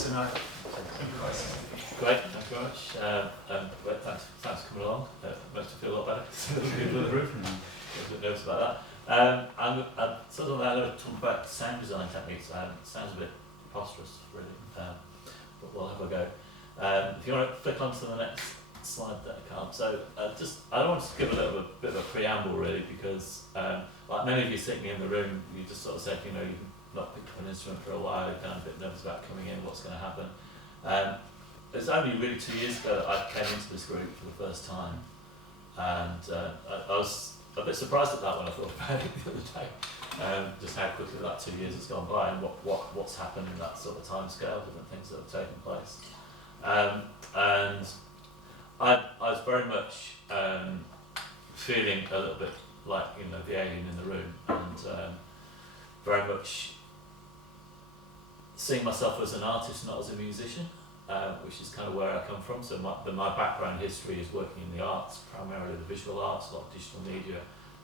us tonight. Improvising. Great, thank you very much. Thanks for coming along. Makes me feel a lot better. People in the room. I was a bit nervous about that. I'm sort of going to talk about sound design techniques. It sounds a bit preposterous, really, but we'll have a go. If you want to flick on to the next slide there, Carl. So I want to give a little bit of a preamble, really, because like many of you sitting in the room, you just sort of said, you know, you've not picked up an instrument for a while, you're kind of a bit nervous about coming in, what's going to happen. It's only really 2 years ago that I came into this group for the first time, and I was a bit surprised at that when I thought about it the other day, just how quickly that 2 years has gone by and what's happened in that sort of time scale, different things that have taken place. And I was very much feeling a little bit like, you know, the alien in the room, and very much seeing myself as an artist, not as a musician, which is kind of where I come from. So my background history is working in the arts, primarily the visual arts, a lot of digital media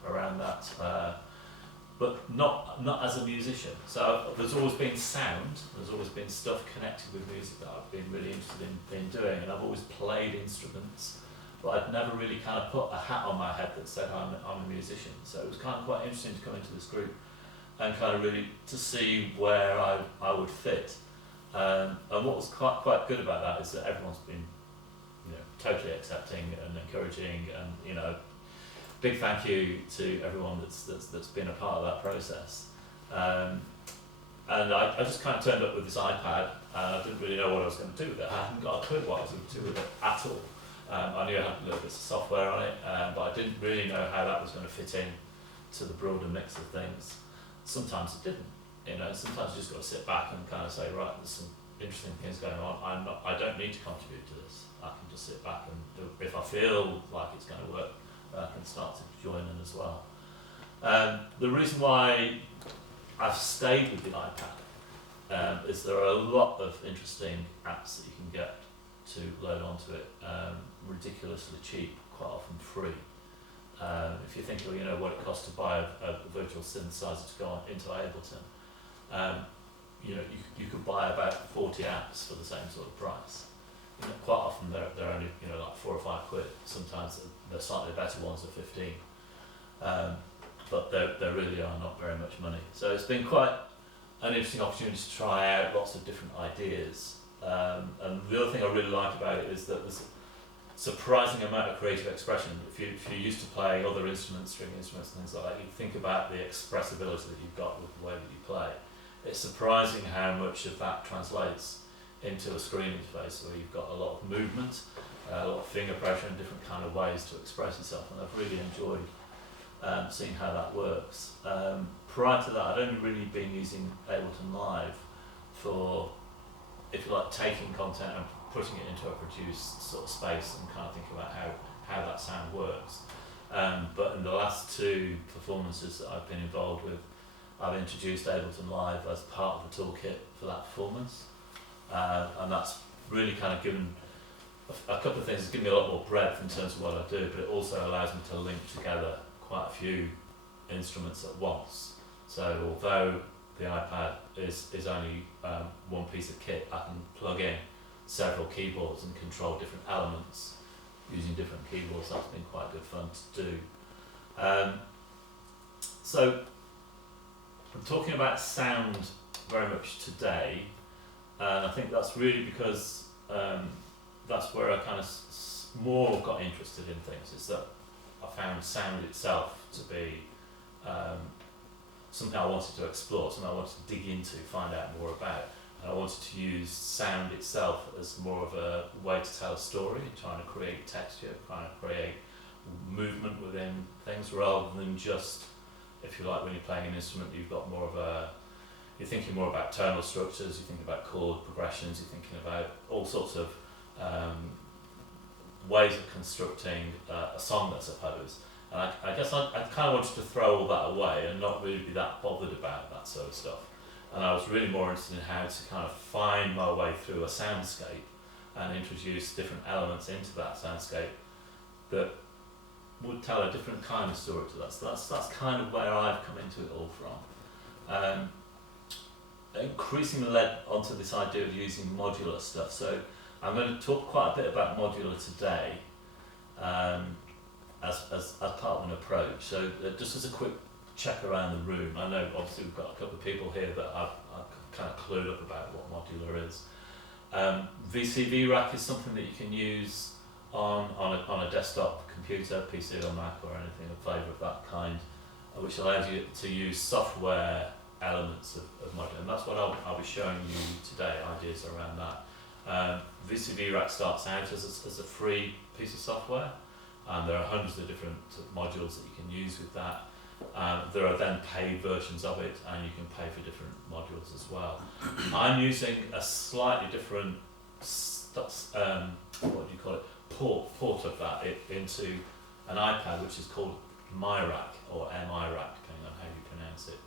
around that, but not as a musician. So there's always been sound, there's always been stuff connected with music that I've been really interested in doing, and I've always played instruments, but I'd never really kind of put a hat on my head that said I'm a musician. So it was kind of quite interesting to come into this group and kind of really to see where I would fit. And what was quite good about that is that everyone's been, you know, totally accepting and encouraging, and, you know, big thank you to everyone that's been a part of that process. And I just kind of turned up with this iPad, and I didn't really know what I was going to do with it. I hadn't got a clue what I was going to do with it at all. I knew I had a little bit of software on it, but I didn't really know how that was going to fit in to the broader mix of things. Sometimes it didn't, you know. Sometimes you just got to sit back and kind of say, right, there's some interesting things going on. I don't need to contribute to this. I can just sit back and do, if I feel like it's going to work, I can start to join in as well. The reason why I've stayed with the iPad is there are a lot of interesting apps that you can get to load onto it, ridiculously cheap, quite often free. If you think of, you know, what it costs to buy a virtual synthesizer to go on into Ableton, you know, you could buy about 40 apps for the same sort of price. You know, quite often they're only, you know, like £4 or £5. Sometimes the slightly better ones are 15, but they really are not very much money. So it's been quite an interesting opportunity to try out lots of different ideas. And the other thing I really like about it is that there's surprising amount of creative expression. If you're used to playing other instruments, string instruments and things like that, you think about the expressibility that you've got with the way that you play. It's surprising how much of that translates into a screen interface where you've got a lot of movement, a lot of finger pressure and different kind of ways to express yourself, and I've really enjoyed seeing how that works. Prior to that, I'd only really been using Ableton Live for, if you like, taking content and putting it into a produced sort of space and kind of thinking about how that sound works. But in the last 2 performances that I've been involved with, I've introduced Ableton Live as part of the toolkit for that performance. And that's really kind of given a couple of things. It's given me a lot more breadth in terms of what I do, but it also allows me to link together quite a few instruments at once. So although the iPad is only one piece of kit, I can plug in several keyboards and control different elements using different keyboards. That's been quite good fun to do. So I'm talking about sound very much today, and I think that's really because that's where I kind of more got interested in things. Is that I found sound itself to be something I wanted to explore, something I wanted to dig into, find out more about. And I wanted to use sound itself as more of a way to tell a story, trying to create texture, trying to create movement within things, rather than just, if you like, when you're playing an instrument, you've got more of a, you're thinking more about tonal structures, you're thinking about chord progressions, you're thinking about all sorts of ways of constructing a song, I suppose. And I guess I kind of wanted to throw all that away and not really be that bothered about that sort of stuff. And I was really more interested in how to kind of find my way through a soundscape and introduce different elements into that soundscape that would tell a different kind of story to that. So that's kind of where I've come into it all from. increasingly led onto this idea of using modular stuff. So I'm going to talk quite a bit about modular today as part of an approach. So just as a quick check around the room, I know obviously we've got a couple of people here that I've kind of clued up about what modular is. VCV rack is something that you can use on a desktop computer, PC or Mac or anything, a flavour of that kind, which allows you to use software elements of modular, and that's what I'll be showing you today, ideas around that. VCV rack starts out as a free piece of software, and there are hundreds of different modules that you can use with that. There are then paid versions of it, and you can pay for different modules as well. I'm using a slightly different port of that into an iPad, which is called MyRack or MIRack, depending on how you pronounce it.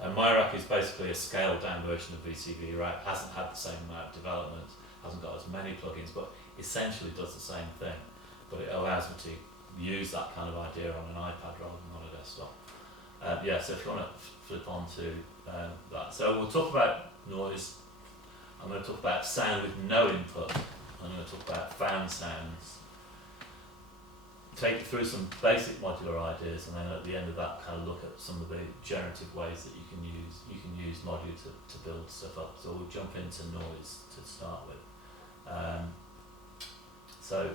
MyRack is basically a scaled down version of VCV Rack, hasn't had the same amount of development, hasn't got as many plugins, but essentially does the same thing. But it allows me to use that kind of idea on an iPad rather than on a desktop. So if you want to flip on to that. So we'll talk about noise. I'm going to talk about sound with no input. I'm going to talk about found sounds. Take you through some basic modular ideas, and then at the end of that, kind of look at some of the generative ways that you can use modular to build stuff up. So we'll jump into noise to start with. So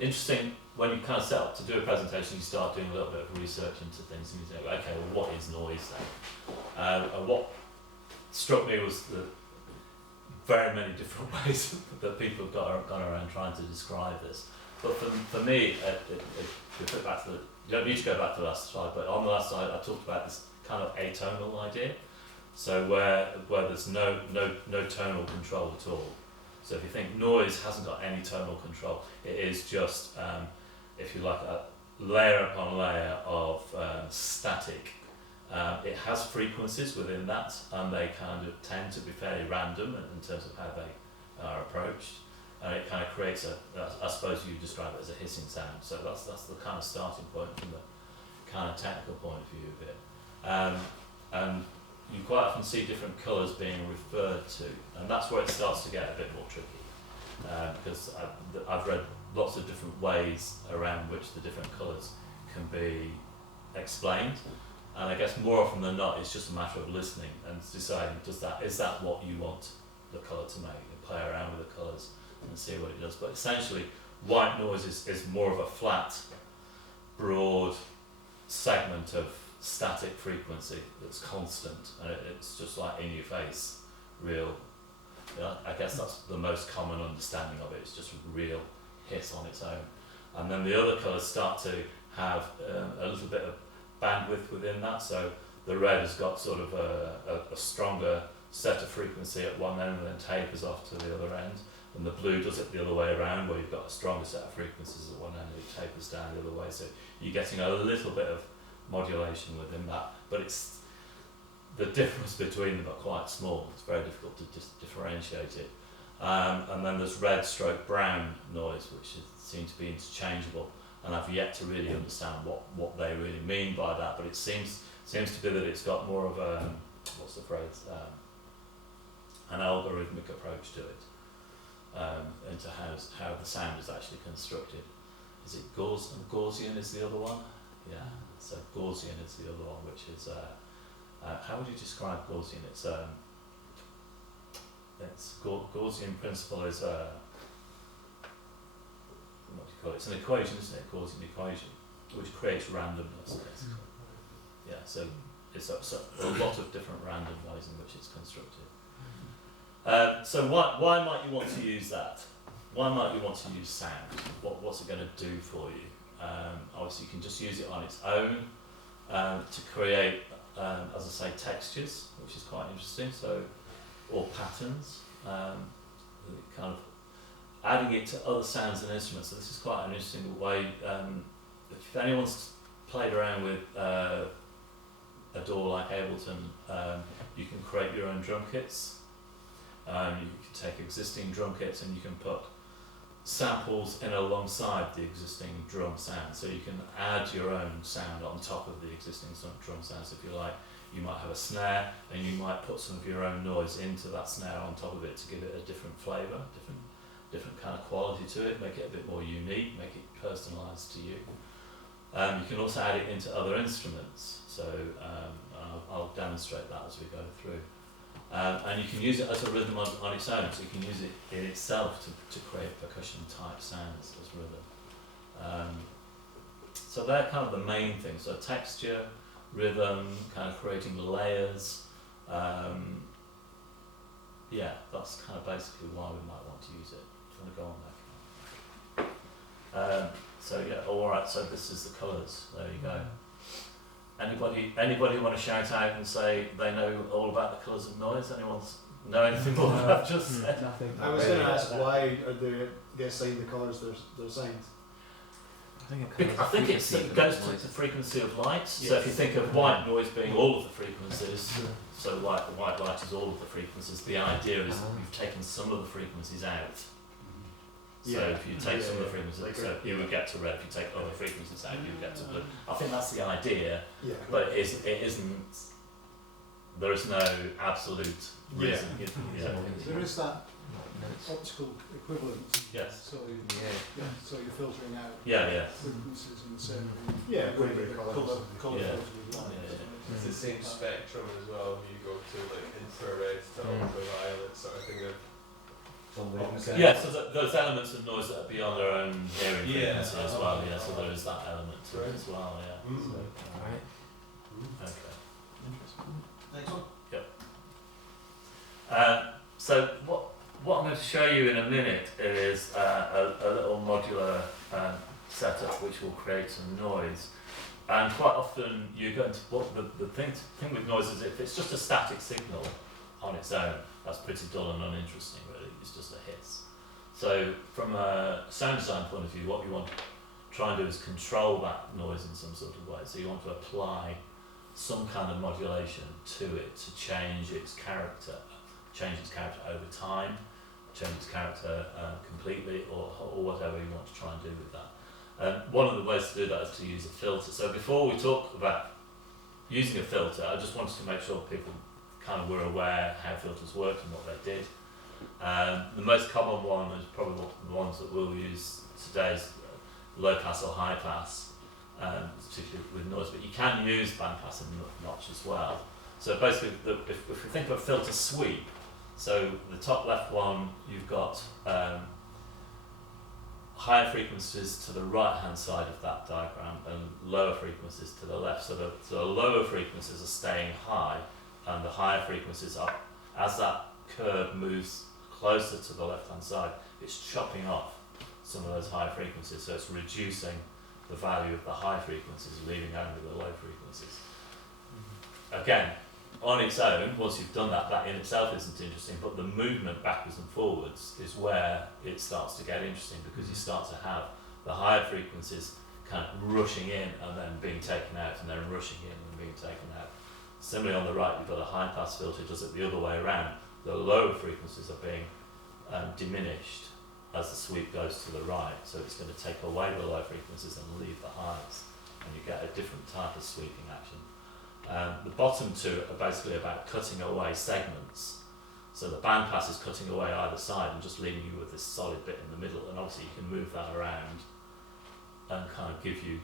interesting, when you kind of set up to do a presentation, you start doing a little bit of research into things, and you think, okay, well, what is noise then? And what struck me was the very many different ways that people have gone around trying to describe this. But for me, if we flip back to you don't need to go back to the last slide, but on the last slide I talked about this kind of atonal idea. So where there's no tonal control at all. So if you think noise hasn't got any tonal control, it is just, if you like, a layer upon layer of static. It has frequencies within that, and they kind of tend to be fairly random in terms of how they are approached. And it kind of creates I suppose you describe it as a hissing sound. So that's the kind of starting point from the kind of technical point of view of it. And you quite often see different colours being referred to, and that's where it starts to get a bit more tricky. Because I've read lots of different ways around which the different colours can be explained. And I guess more often than not, it's just a matter of listening and deciding, is that what you want the colour to make? You play around with the colours and see what it does. But essentially, white noise is more of a flat, broad segment of static frequency that's constant, and it's just like in your face, real. I guess that's the most common understanding of it. It's just a real hiss on its own. And then the other colours start to have a little bit of bandwidth within that. So the red has got sort of a stronger set of frequency at one end and then tapers off to the other end. And the blue does it the other way around, where you've got a stronger set of frequencies at one end and it tapers down the other way. So you're getting a little bit of modulation within that, but it's the difference between them are quite small. It's very difficult to differentiate it. And then there's red stroke brown noise, which seems to be interchangeable, and I've yet to really understand what they really mean by that. But it seems to be that it's got more of a an algorithmic approach to it, into how the sound is actually constructed. Is it Gaussian is the other one? Yeah, so Gaussian is the other one, which is how would you describe Gaussian? It's Gaussian principle is what do you call it? It's an equation, isn't it? Gaussian equation, which creates randomness, basically. Yeah, so it's a lot of different random ways in which it's constructed. So why might you want to use that? Why might you want to use sound? What's it going to do for you? Obviously, you can just use it on its own to create, as I say, textures, which is quite interesting. So, or patterns, kind of adding it to other sounds and instruments. So this is quite an interesting way. If anyone's played around with a DAW like Ableton, you can create your own drum kits. You can take existing drum kits and you can put samples in alongside the existing drum sound. So you can add your own sound on top of the existing drum sounds if you like. You might have a snare, and you might put some of your own noise into that snare on top of it to give it a different flavour, different kind of quality to it, make it a bit more unique, make it personalised to you. You can also add it into other instruments, so I'll demonstrate that as we go through. And you can use it as a rhythm on its own, so you can use it in itself to create percussion type sounds as rhythm. So they're kind of the main things, so texture, rhythm, kind of creating layers. Yeah, that's kind of basically why we might want to use it. Do you want to go on there? So yeah, alright, so this is the colours, there you go. Anybody want to shout out and say they know all about the colours of noise? Anyone know anything more than I've just said? Nothing. I was going to ask why are they assigned the colours they're assigned? I think it goes to the frequency of light. So if you think of white noise being all of the frequencies, so like the white light is all of the frequencies, the idea is you've taken some of the frequencies out. So if you take some of the frequencies, so you would get to red. If you take other frequencies out, you would get to blue. I think that's the idea, but it isn't. There is no absolute reason. There is that optical equivalent. Yes. So you're filtering out frequencies in the same colour filtered with light. It's the same spectrum as well. You go to like infrared to ultraviolet sort of thing. Yeah, so those elements of noise that are beyond our own hearing frequency as well. Yeah, so there is that element to it as well. Yeah. So, Alright. okay. Interesting. Next one. Yep. So what I'm going to show you in a minute is a little modular setup which will create some noise. And quite often you're going to, the thing with noise is if it's just a static signal on its own, that's pretty dull and uninteresting really, it's just a hiss. So from a sound design point of view, what you want to try and do is control that noise in some sort of way. So you want to apply some kind of modulation to it to change its character over time, change its character completely, or whatever you want to try and do with that. One of the ways to do that is to use a filter. So before we talk about using a filter, I just wanted to make sure people kind of were aware how filters worked and what they did. The most common one is probably the ones that we'll use today is low pass or high pass, particularly with noise, but you can use band pass and notch as well. So basically, if we think of a filter sweep, so the top left one, you've got higher frequencies to the right hand side of that diagram and lower frequencies to the left. So the lower frequencies are staying high and the higher frequencies are, as that curve moves closer to the left hand side, it's chopping off some of those high frequencies, so it's reducing the value of the high frequencies, leaving only the low frequencies. Again, on its own, once you've done that, that in itself isn't interesting, but the movement backwards and forwards is where it starts to get interesting, because you start to have the higher frequencies kind of rushing in and then being taken out, and then rushing in and being taken out. Similarly on the right, you've got a high pass filter, does it the other way around. The lower frequencies are being diminished as the sweep goes to the right, so it's going to take away the low frequencies and leave the highs, and you get a different type of sweeping action. The bottom two are basically about cutting away segments. So the band pass is cutting away either side and just leaving you with this solid bit in the middle, and obviously you can move that around and kind of give you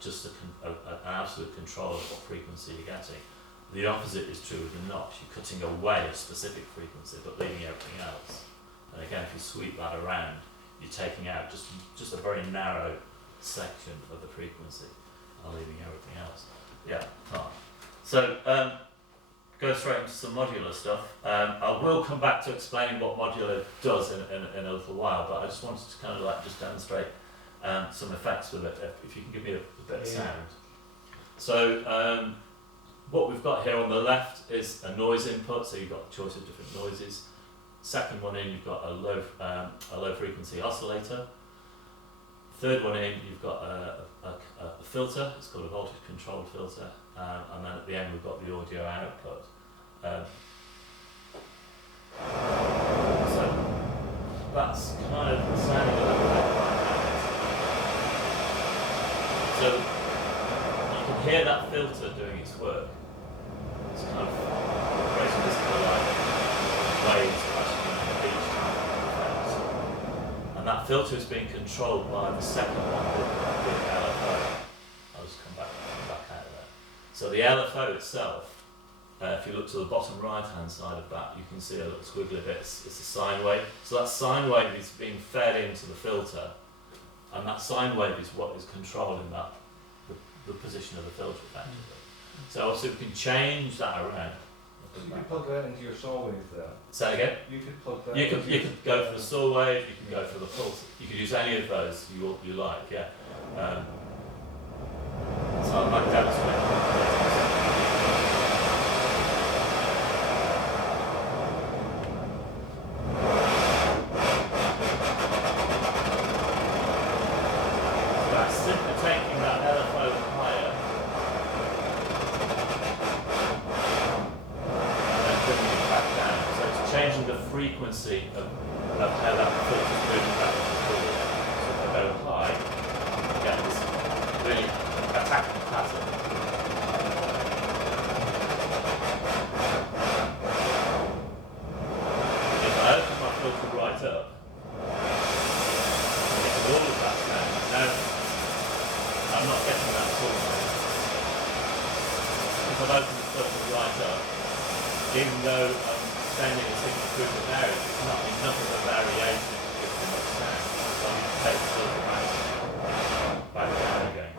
just an absolute control of what frequency you're getting. The opposite is true with the notch. You're cutting away a specific frequency but leaving everything else. And again, if you sweep that around, you're taking out just a very narrow section of the frequency and leaving everything else. Yeah, fine. So go straight into some modular stuff. I will come back to explaining what modular does in a little while, but I just wanted to kind of like just demonstrate some effects with it, if you can give me a bit of sound. So what we've got here on the left is a noise input, so you've got a choice of different noises. Second one in, you've got a low frequency oscillator. Third one in, you've got a filter. It's called a voltage controlled filter, and then at the end we've got the audio output. So that's kind of the sounding of that. So you can hear that filter doing its work. It's kind of creating this kind of like waves crashing into the beach type effect. And that filter is being controlled by the second one, the LFO. I'll just come back out of there. So the LFO itself, if you look to the bottom right hand side of that, you can see a little squiggly bit. It's a sine wave. So that sine wave is being fed into the filter, and that sine wave is what is controlling the position of the filter effectively. So obviously we can change that around. So you could plug that into your saw wave there. Say again? You could plug that. You could go for the saw wave. You can go for the pulse. You could use any of those you like. Yeah. So I'll make that as frequency of how that filter is moving back and forward. So if I go high, you get this really attacking pattern. If I open my filter right up, I'm getting all of that sound. Now, I'm not getting that at all now. If I've opened the filter right up, even though I'm sending a signal through the narrows, it's not enough of a variation to give them much sound. So I need to take the filter back down again.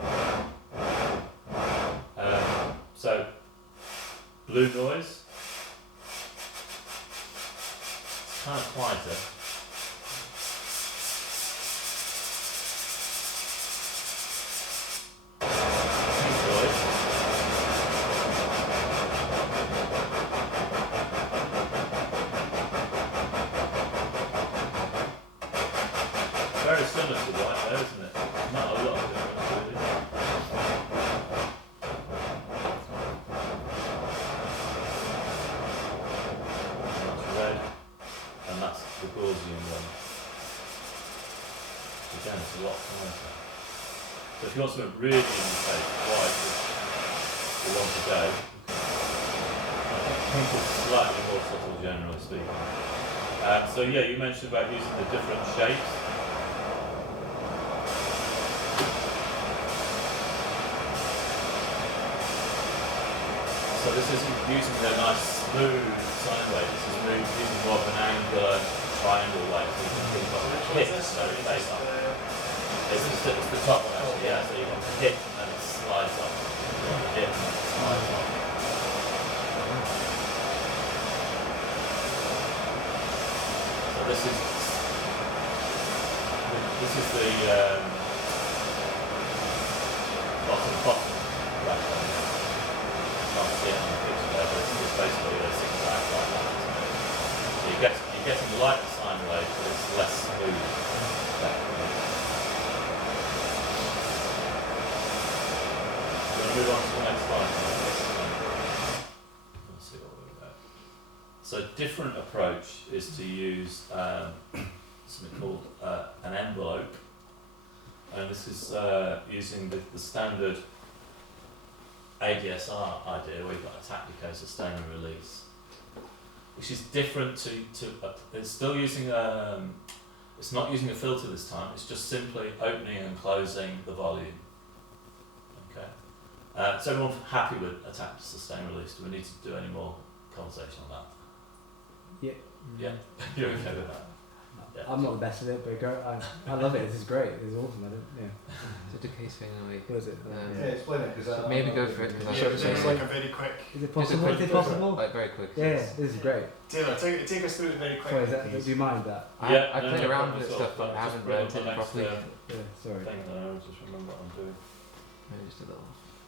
So blue noise, it's kind of quieter. Pink noise. Very similar to white there, isn't it? Not a lot of difference really. That's red, and that's the Gaussian one. Again, it's a lot quieter. So if you want something really indicate white is the one to go. Pink is slightly more subtle generally speaking. So yeah, you mentioned about using the different shapes. So this isn't using the nice smooth sine wave, this is using more of an angular triangle wave. So you can think of a hit, so it plays up. It's the top one actually, yeah, so you can hit and then it slides up. Hit and then it slides up. So this is the bottom left one. Can't see it on the picture there, but it's basically a zigzag like that. So you're getting light sine wave, but it's less smooth. You want to move on to the next slide? Let's see what we're about. So different approach is to use something called an envelope, and this is using the standard ADSR idea where you've got attack, decay, sustain and release, which is different to it's still using it's not using a filter this time, it's just simply opening and closing the volume. Okay, so everyone happy with attack, sustain, release? Do we need to do any more conversation on that? Yeah. You're okay with that? Yeah. I'm not the best at it, but I love it. This is great. It's awesome. So decay thing away. What is it? Yeah, explain it. So maybe go for it. It's like a very quick. Is it possible? Is it possible? Like very quick. Yeah, this is great. Taylor, take us through it very quickly. Sorry, do you mind that? I played around with stuff, but I haven't learned it properly. Yeah, sorry. Just remember what I'm doing. Maybe just a little.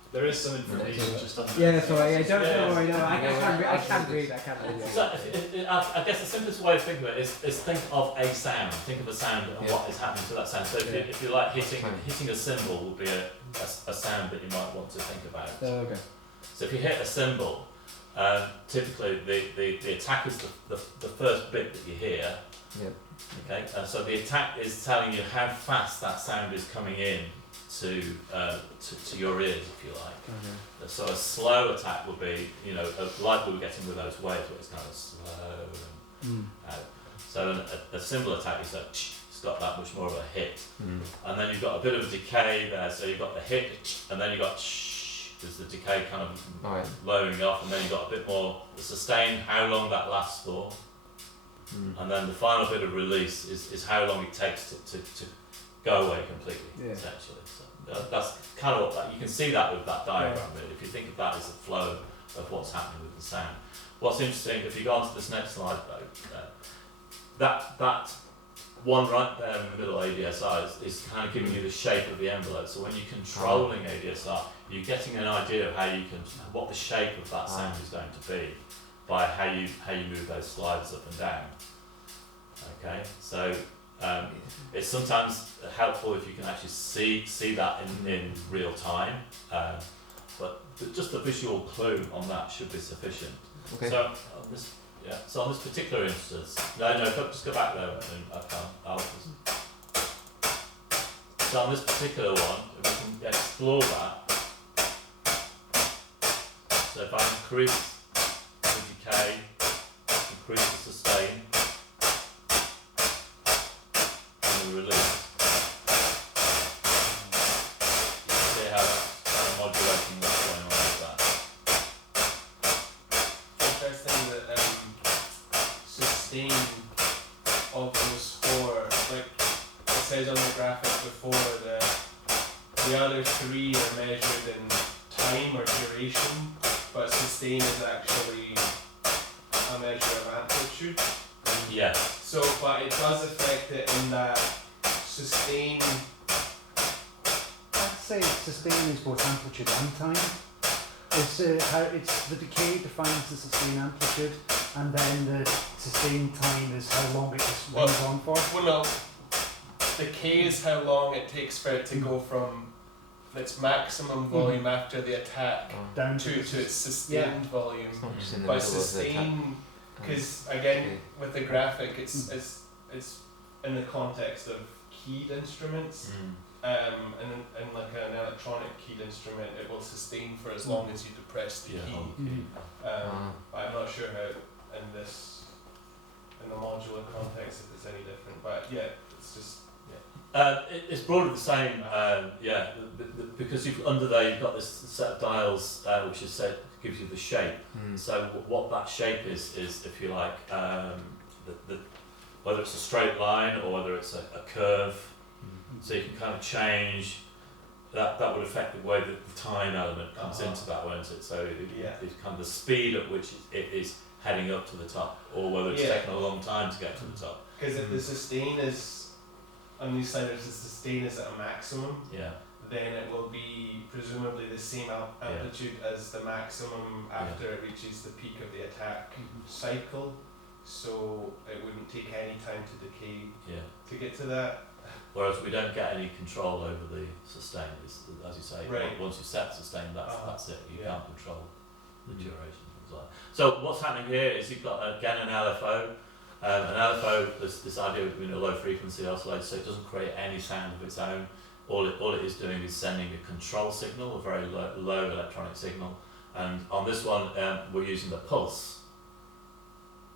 There is some information just under. Yeah, sorry. Don't worry. No, I can't read. So I guess the simplest way to think of it is think of a sound. Think of a sound and what is happening to that sound. So if you like hitting a cymbal would be a sound that you might want to think about. Okay. So if you hit a cymbal, typically the attack is the first bit that you hear. Yep. Okay. So the attack is telling you how fast that sound is coming in to your ears, if you like. Okay. So a slow attack would be, like we were getting with those waves, where it's kind of slow and out. So a cymbal attack is like, it's got that much more of a hit. And then you've got a bit of a decay there, so you've got the hit, and then you've got there's the decay kind of lowering off, and then you've got a bit more the sustain, how long that lasts for. And then the final bit of release is how long it takes to go away completely, essentially. So that's kind of what you can see that with that diagram, really. If you think of that as the flow of what's happening with the sound. What's interesting, if you go on to this next slide, though, that one right there in the middle, ADSR, is kind of giving you the shape of the envelope. So when you're controlling ADSR, you're getting an idea of what the shape of that sound is going to be by how you move those sliders up and down. Okay, so it's sometimes helpful if you can actually see that in real time, but just the visual clue on that should be sufficient. Okay. So on this particular instance, just go back there, and I can't. So on this particular one, if we can explore that. So if I increase the decay, increase the sustain, and the release, you can see how it's modulating what's going on with that. Interesting that sustain of those four, like it says on the graphic before, the other three are measured in time or duration, but sustain is actually a measure of amplitude. Yeah. So, but it does affect it in that sustain. I'd say sustain is both amplitude and time. It's the decay defines the sustain amplitude, and then the sustain time is how long it just runs on for. Well, no. Decay is how long it takes for it to go from its maximum volume after the attack down to its sustained volume. It's not just in the But middle of the attack. sustain, because again with the graphic, it's in the context of keyed instruments. And like an electronic keyed instrument, it will sustain for as long as you depress the key. I'm not sure how in the modular context if it's any different, but it's just it's broadly the same, because under there you've got this set of dials which is gives you the shape. So what that shape is if you like, whether it's a straight line or whether it's a curve. So you can kind of change that would affect the way that the time element comes into that, won't it? So it's kind of the speed at which it is heading up to the top, or whether it's taking a long time to get to the top. Because if the sustain is on these sliders, the sustain is at a maximum, then it will be presumably the same amplitude as the maximum after it reaches the peak of the attack cycle. So it wouldn't take any time to decay to get to that. Whereas we don't get any control over the sustain, as you say. Once you set sustain, that's it. You can't control the duration. Things like that. So what's happening here is you've got again an LFO. An LFO, this idea of being a low frequency oscillator, so it doesn't create any sound of its own. All it is doing is sending a control signal, a very low electronic signal. And on this one, we're using the pulse,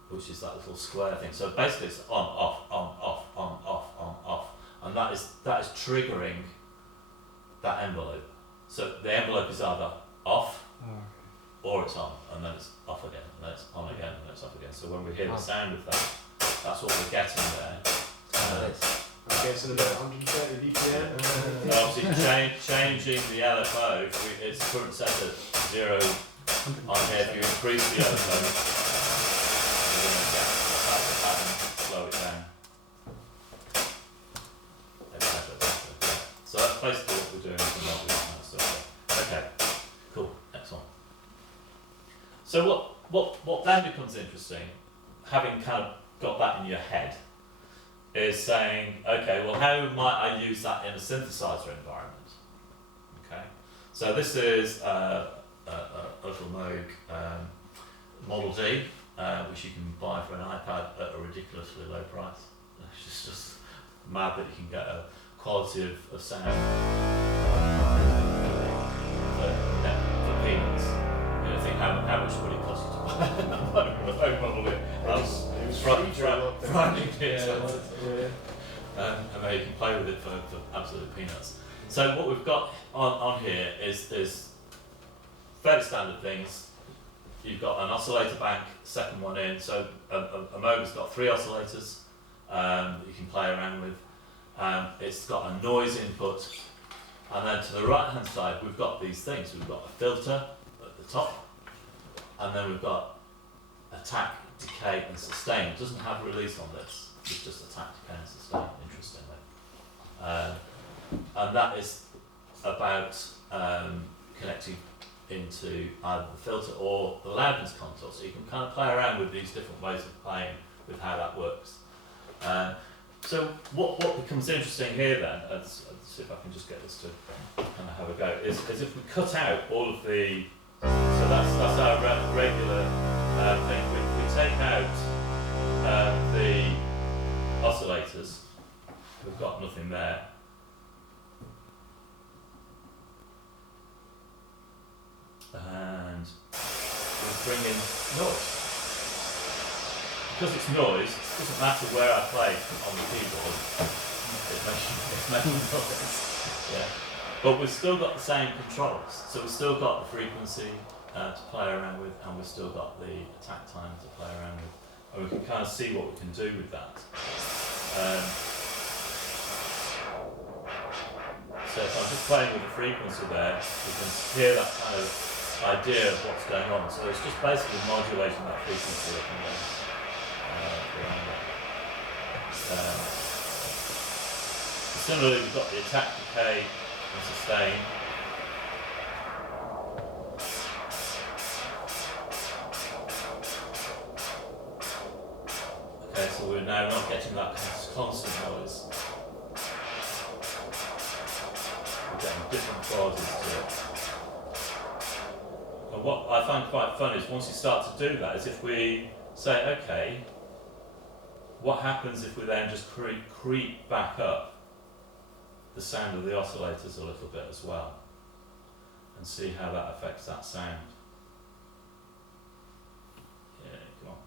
which is that little square thing. So basically, it's on, off, on, off, on, off, on, off. And that is triggering that envelope. So the envelope is either off or it's on, and then it's off again, and then it's on again, and then it's off again. So when we hear the sound of that, that's what we're getting there. I'm guessing about 130 BPM. Obviously changing the LFO, its current set at 0 on here. If you increase the LFO, you're going to get that pattern, slow it down. So that's basically what we're doing with the modular. Okay, cool, next one. So what then becomes interesting, having kind of got that in your head, is saying, okay, well, how might I use that in a synthesizer environment? Okay, so this is a little Moog Model D, which you can buy for an iPad at a ridiculously low price. It's just mad that you can get a quality of sound for peanuts. You know, think how much would it cost you to buy a microphone? Probably. It was frightening free for a lot of it. Yeah. And then you can play with it for absolute peanuts. So what we've got on here is fairly standard things. You've got an oscillator bank, second one in. So a mode's got 3 oscillators that you can play around with. It's got a noise input, and then to the right hand side we've got these things. We've got a filter at the top, and then we've got attack, decay and sustain. It doesn't have release on this, it's just attack, decay and sustain, interestingly. And that is about connecting into either the filter or the loudness contour, so you can kind of play around with these different ways of playing with how that works. So what becomes interesting here then, let's see if I can just get this to kind of have a go, is if we cut out all of the, so that's our regular thing, we take out the oscillators, we've got nothing there. And we bring in noise. Because it's noise, it doesn't matter where I play on the keyboard, it's making noise. Yeah. But we've still got the same controls, so we've still got the frequency to play around with, and we've still got the attack time to play around with, and we can kind of see what we can do with that. So if I'm just playing with the frequency there, you can hear that kind of idea of what's going on. So it's just basically modulating that frequency up and down around that. Similarly, we've got the attack, decay and sustain. Okay, so we're now not getting that constant noise. We're getting different qualities to it. And what I find quite fun is once you start to do that, is if we say, okay, what happens if we then just creep back up the sound of the oscillators a little bit as well, and see how that affects that sound. Yeah, come on.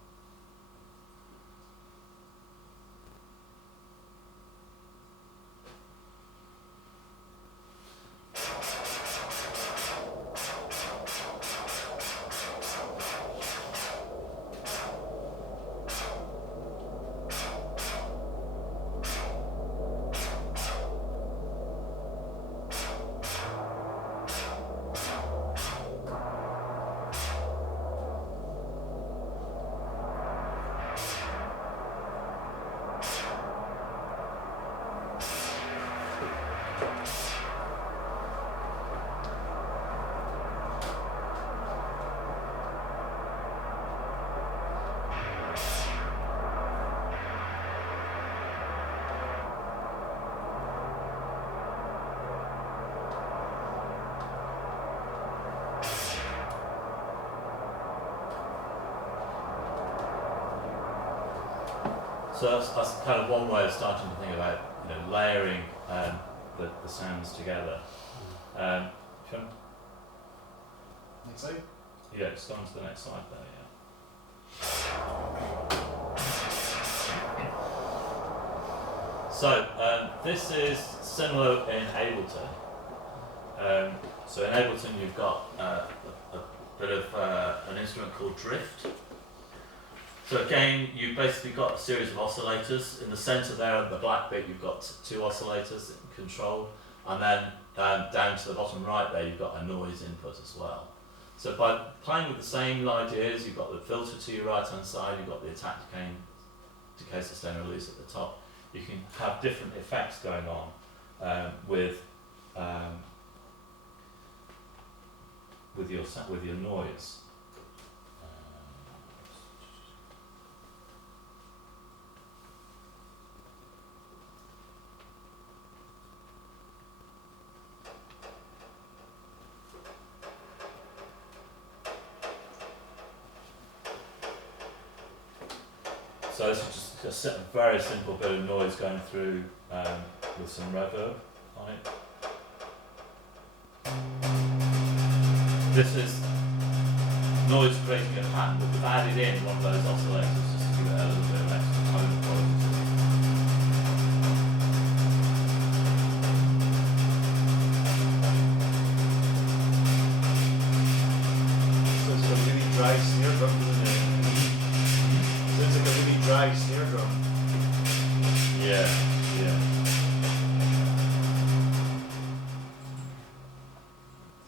So that's kind of one way of starting to think about, layering the sounds together. Sean? Next slide. Yeah, just go on to the next slide there, yeah. So this is similar in Ableton. So in Ableton you've got a bit of an instrument called drift. So again, you've basically got a series of oscillators. In the centre there, the black bit, you've got 2 oscillators that you control, and then down to the bottom right there, you've got a noise input as well. So by playing with the same ideas, you've got the filter to your right hand side, you've got the attack, decay, sustain, release at the top. You can have different effects going on with your noise. So this is just just a very simple bit of noise going through with some reverb on it. This is noise creating a pattern, but we've added in one of those oscillators just to give it a little bit of extra tone quality to it. So it's like a really dry snare drum, isn't it? So it's like a really dry snare drum. Yeah, yeah.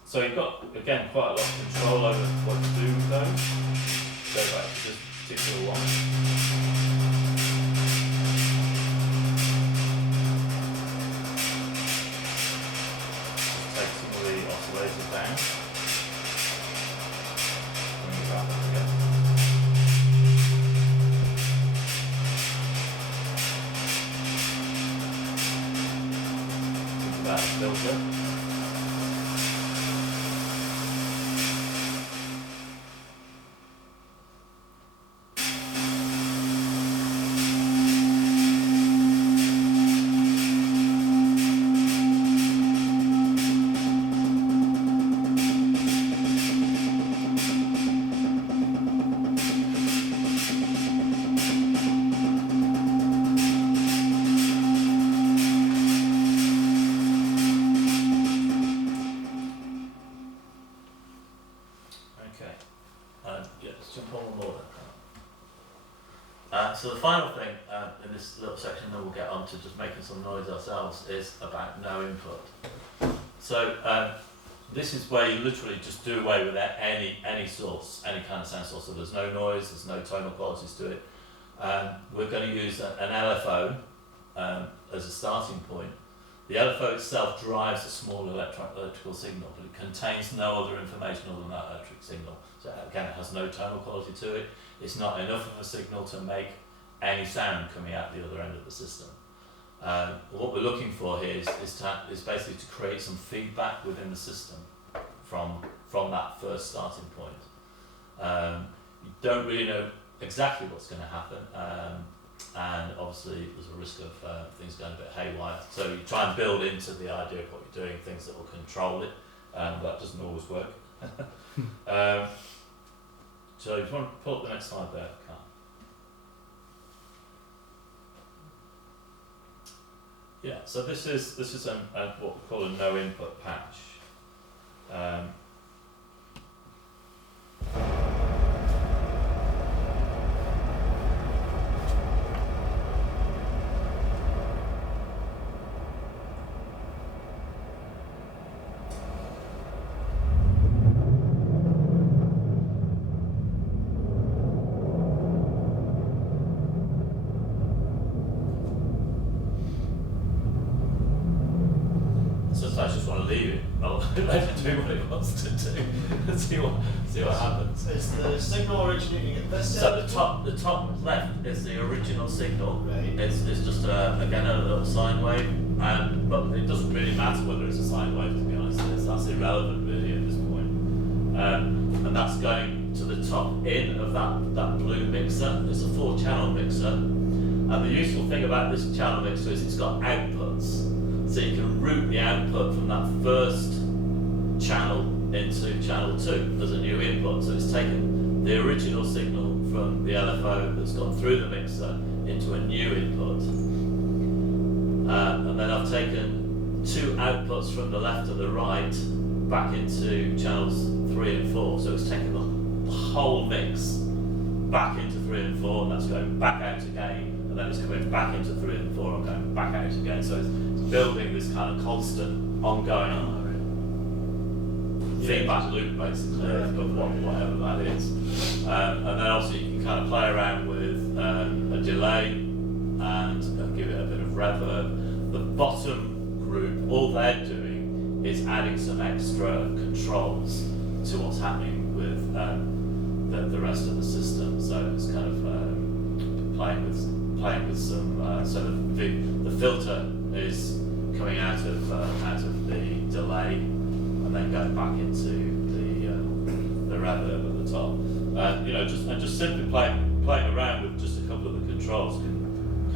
So you've got, again, quite a lot of control over what to do with those. Go back to this particular one. Just take some of the oscillators down. Bring it back up again. Think about the filter. So the final thing in this little section that we'll get on to just making some noise ourselves is about no input. So this is where you literally just do away with any source, any kind of sound source. So there's no noise, there's no tonal qualities to it. We're going to use an LFO as a starting point. The LFO itself drives a small electrical signal, but it contains no other information other than that electric signal. So again, it has no tonal quality to it. It's not enough of a signal to make any sound coming out the other end of the system. What we're looking for here is basically to create some feedback within the system from that first starting point. You don't really know exactly what's going to happen, and obviously there's a risk of things going a bit haywire. So you try and build into the idea of what you're doing things that will control it, but that doesn't always work. So if you want to pull up the next slide there, Carl. Yeah, so this is what we call a no input patch. Sometimes I just want to leave it. I'll let it do what it wants to do and see what happens. Is the signal originating at this So end? the top left is the original signal. Right. It's just again a little sine wave, but it doesn't really matter whether it's a sine wave, to be honest. That's irrelevant really at this point. And that's going to the top in of that blue mixer. It's a 4-channel mixer, and the useful thing about this channel mixer is it's got outputs. So you can route the output from that first channel into channel 2 as a new input. So it's taken the original signal from the LFO that's gone through the mixer into a new input. And then I've taken 2 outputs from the left to the right back into channels 3 and 4. So it's taken the whole mix back into 3 and 4, and that's going back out again. And then it's coming back into 3 and 4 and going back out again. So it's building this kind of constant, ongoing feedback loop, basically, of whatever that is. And then obviously you can kind of play around with a delay and give it a bit of reverb. The bottom group, all they're doing is adding some extra controls to what's happening with the rest of the system. So it's kind of playing with some. So the filter is coming out of the delay and then going back into the reverb at the top. Just simply playing around with just a couple of the controls can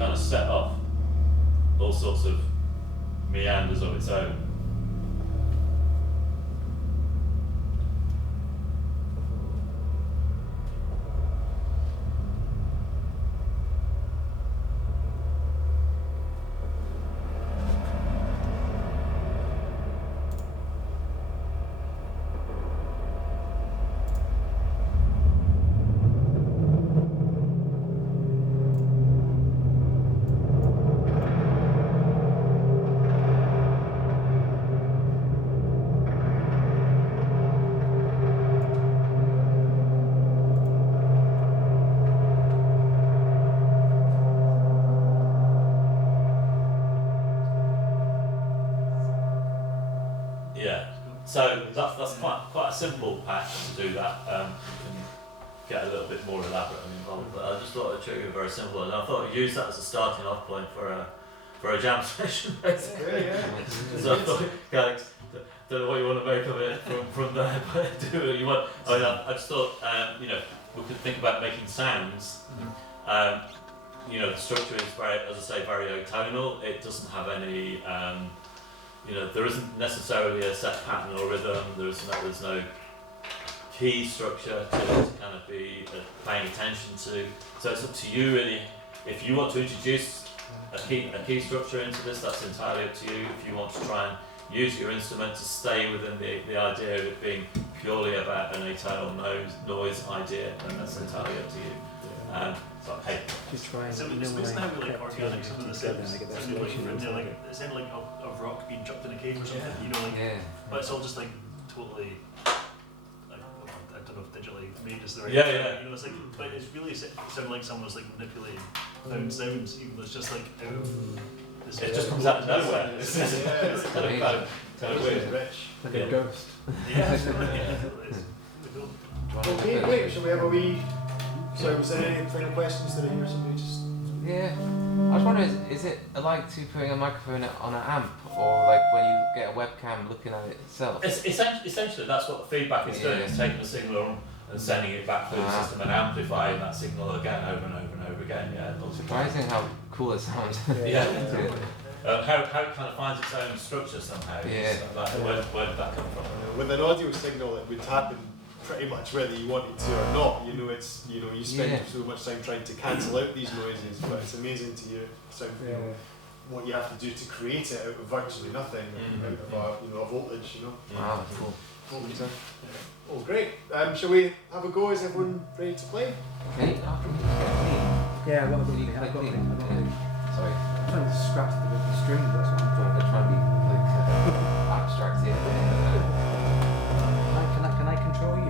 kind of set off all sorts of meanders of its own. So that's quite a simple patch to do that. You can get a little bit more elaborate and involved, but I just thought I'd show you very simple, and I thought I'd use that as a starting off point for a jam session, basically. Yeah. So I thought, don't know what you want to make of it from there, but do what you want. I mean, I just thought, we could think about making sounds. The structure is very, as I say, very atonal. It doesn't have any. There isn't necessarily a set pattern or rhythm. There's no key structure to kind of be paying attention to. So it's up to you really. If you want to introduce a key structure into this, that's entirely up to you. If you want to try and use your instrument to stay within the idea of it being purely about an atonal noise idea, then that's entirely up to you. Just try and So it's amazing how we like organic some of the sounds. It sounded like a rock being chopped in a cave or something, but it's all just like totally, I don't know if digitally made is the right term. It's like, but it's really sounded like someone was like manipulating found sounds, even though it's just like out of this. It just comes out of nowhere. It's kind of weird. Rich. like a ghost. It's really cool. Okay, great. Shall we have a wee? So, was there any final questions? Did I hear somebody just? Yeah. I was wondering, is it like to putting a microphone on an amp, or like when you get a webcam looking at it itself? Essentially, that's what the feedback is doing. It's taking the signal and sending it back through the system and amplifying that signal again over and over and over again. Surprising how cool it sounds. How it kind of finds its own structure somehow. Where did that come from? With an audio signal, it would happen pretty much whether you wanted to or not. You spend so much time trying to cancel out these noises, but it's amazing to hear what you have to do to create it out of virtually nothing, out of a voltage. Wow, cool. Oh, great. Shall we have a go? Is everyone ready to play? Okay. Yeah, I've got a bit. Sorry. I'm trying to scratch the string, that's what I'm trying I'm trying to be like abstract here. Can I control you?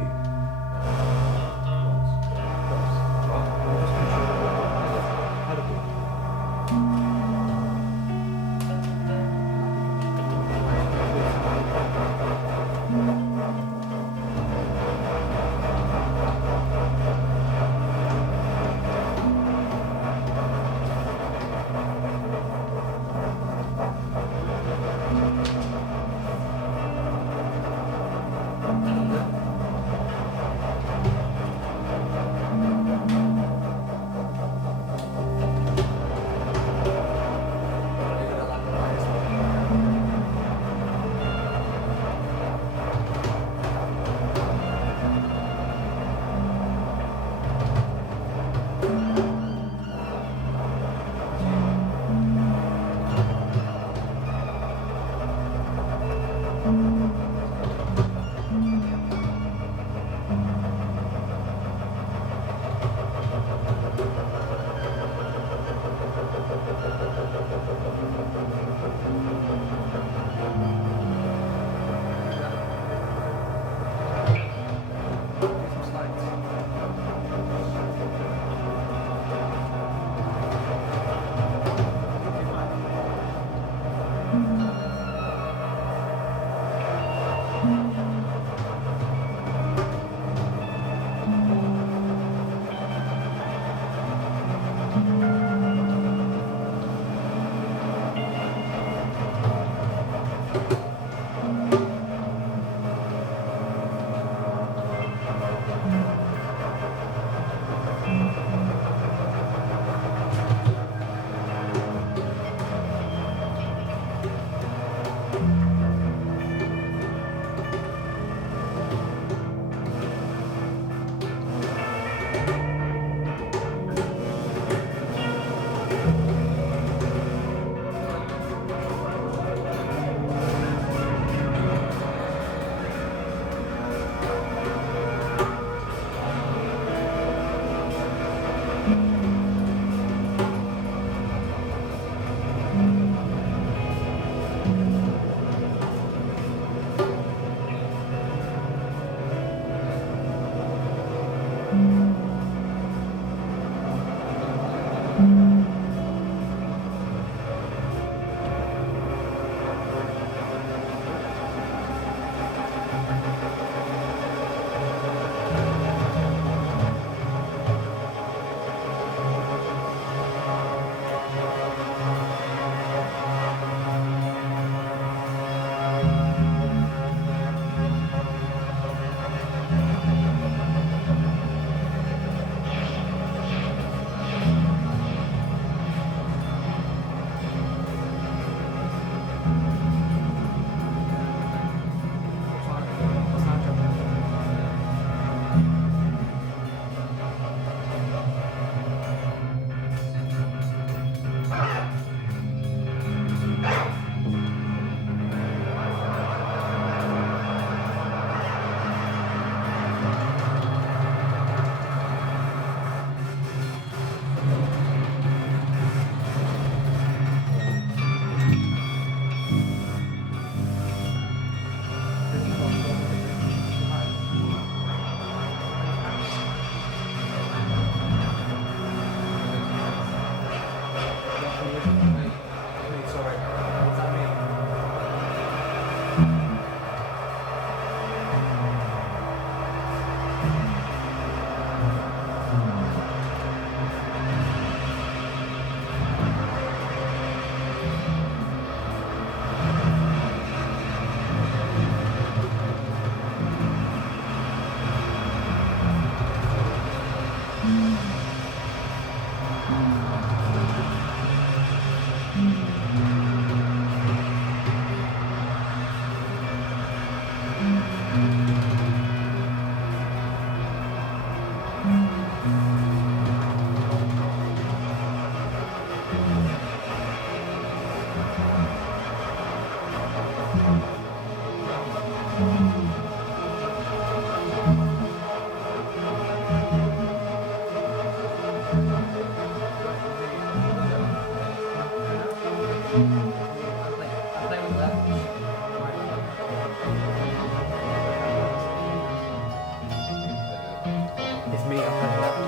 It's me, I play left.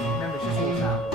Remember, it's just all sound.